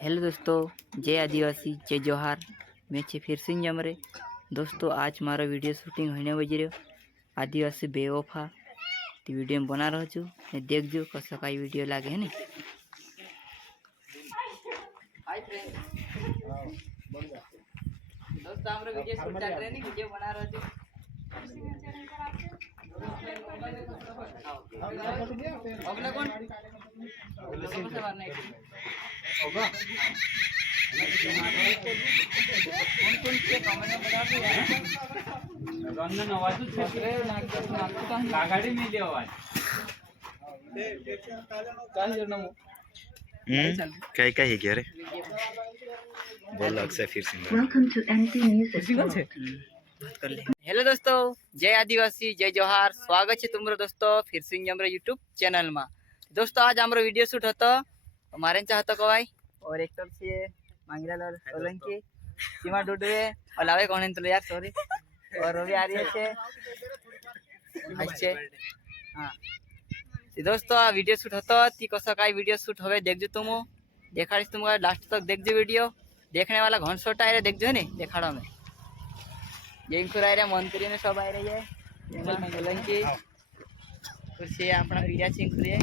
हेलो दोस्तों, जय आदिवासी जय जोहार। मैं छे फिर सिंह जमरे। दोस्तों आज मारो वीडियो शूटिंग होने बजी रो आदिवासी बेवफा तो वीडियो में बना रहो ने देखजो कसो काई वीडियो लागे है। हाय फ्रेंड दोस्तों हमरा वीडियो शूट चल रहे नहीं वीडियो बना रहो छु। अगला कौन से मारना है होगा कौन के कमेंट में बता दो यार। रंजन आवाज छेत्रे नाक गाड़ी में ले आवाज काल जरना मो काय काय हे रे बोल अक्षय फिर Singh. Welcome to NC Music. Hello दोस्तों, जय आदिवासी जय जोहार। स्वागत है तुम्हारा दोस्तों फिर सिंह जमरे यूट्यूब चैनल में। दोस्तों आज हमारा वीडियो शूट होता हमारे चाहता कवाई और एक्टर छे मांगीलाल सोलंकी सीमा डुडवे और लावे कौन तो यार सॉरी और रवि आर्य छे अच्छे। हां दोस्तों आ वीडियो शूट होता ती कसो काई वीडियो शूट होवे देखजो तुम देखाड़ीस तुमका लास्ट तक देखजो वीडियो देखने वाला घन शॉट आए देखजो ने देखाड़ो में जयंकुर आए मंत्री ने सब आए रही है सोलंकी कुछ अपना वीडियो चिंकुरी है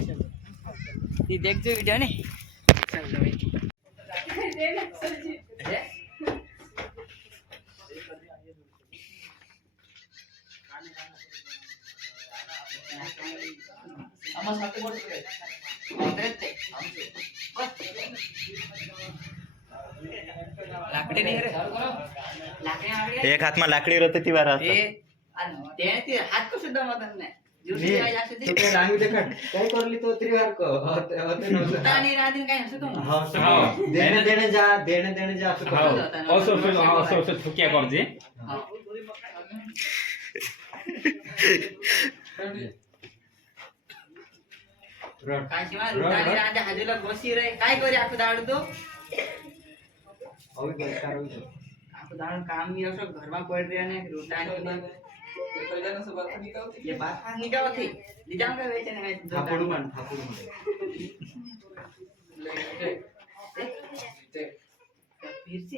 ती देखजो वीडियो ने लाकड़ी नहीं रे लाकड़ी एक हाथ में लाकड़ी रहते ती बार ते ते ते हात को सुद्धा मदन नाही जुडी काय जास्त ते ते रांगी देखत काय करली तो त्रिवार को होते नव्हतं तानी राधीन काय असं कोण हां देणे जा असं करतो असं थुक्या करते काय शिवा तानी राधे हाजूला बसी रे काय करे आखो दाड तो अभी बेकार होई आखो दाड काम ही असो घर में पड़ रे ने रोटानी ये बात निकाल थी लिजाम का वेचे ने फापडू मान फिर से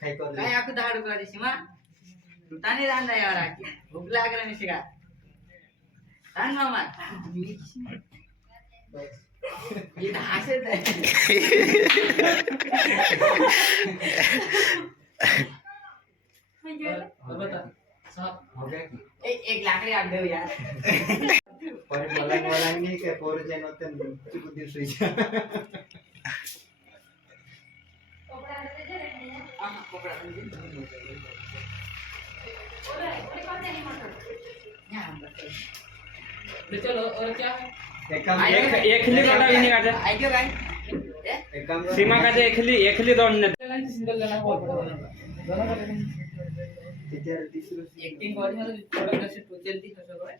काय करली काय आखो दाड को शिवा रोटानी रांदा यार आकी भूख लाग रहा निशिका तान मामा ये हंसे बता हो गया की एक लाकड़ी आग दो यार पर बोला नहीं के पोर जे नते चुप दिन सुई जा चलो और क्या एक काम एकली रोडा विनी काजे आइडिया काय एक काम सीमा काजे एकली रोड ने सिंगल लेना बोल टीचर तीसरो एक्टिंग बॉडी में थोड़ा से चलती कसो काय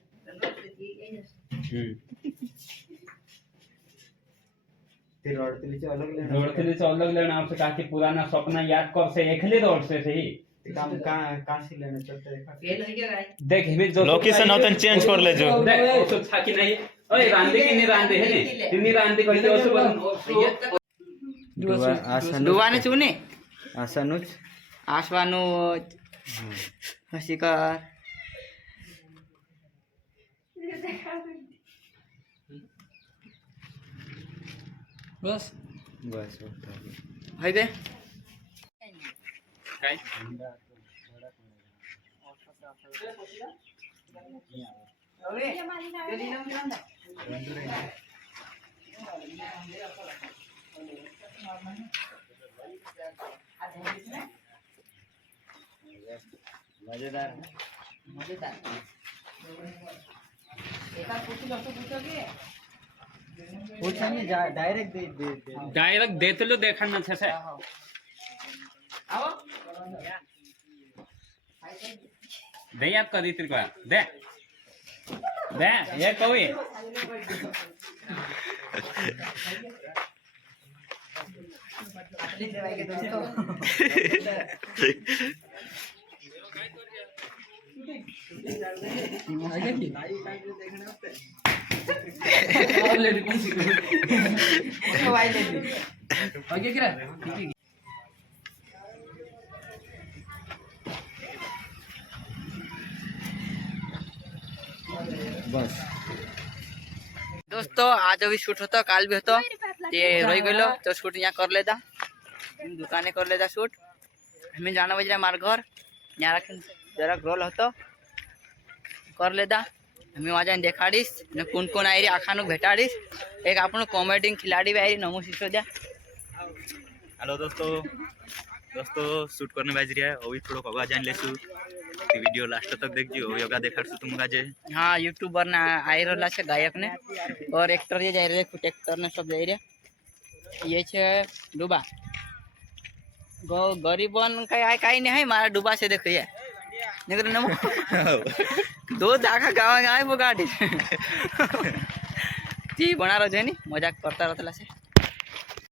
ते रोडतलीचे अलग ले रोड के लिए अलग लेना आपसे काफी पुराना सपना याद कर से एकली रोड से सही ते काम का से लेना चलते देखा फेल हो गया काय देख भी जो लोकेशन होतन चेंज कर ले जो देख ओसो छाकी नहीं ओए रांदे की नहीं रांदे है ने तिनी रांदे कहते ओसो बन दुवाने चुने आसानुच आसवानो शिकार बस बस है दे काय ओए जल्दी नाम किरांदा मजेदार मजेदार एका पूछी लसो पूछो के पूछा नहीं डायरेक्ट दे डायरेक्ट देते लो देखना छे से आओ दे याद कर दी तेरे को दे दे ये कोई ले देवाई के दोस्तों आगे की देखने होते ऑलरेडी कौन सी को भाई ले आगे क्या બસ दोस्तों आज अभी शूट होता काल भी होता ये रही गलो तो शूट यहाँ कर लेता दुकाने कर लेता शूट हमें जाना बज रहा मार घर यहाँ रख जरा रोल होता कर लेता हमें वहाँ जाने देखाड़ीश ने कौन आई रही आखानु भेटाड़ीश एक આપણું કોમેડી ખિલાડી भी आई रही नमो सिसोदिया हेलो दोस्तों शूट करने बाज रहा है अभी थोड़ा अगा जान लेसु वीडियो लास्ट तक देखजो अभी अगा देखाड़सु तुमका जे हाँ यूट्यूबर ने आई रहला छे गायक ने और एक्टर जे जाई रहे कुछ एक्टर ने सब जाई रहे ये छे डूबा गरीबन काई नहीं है मारा डूबा से देखिए निकल नमो दो आखा गाँव गाँव गाड़ी ती बना रहे मजाक करता रहता से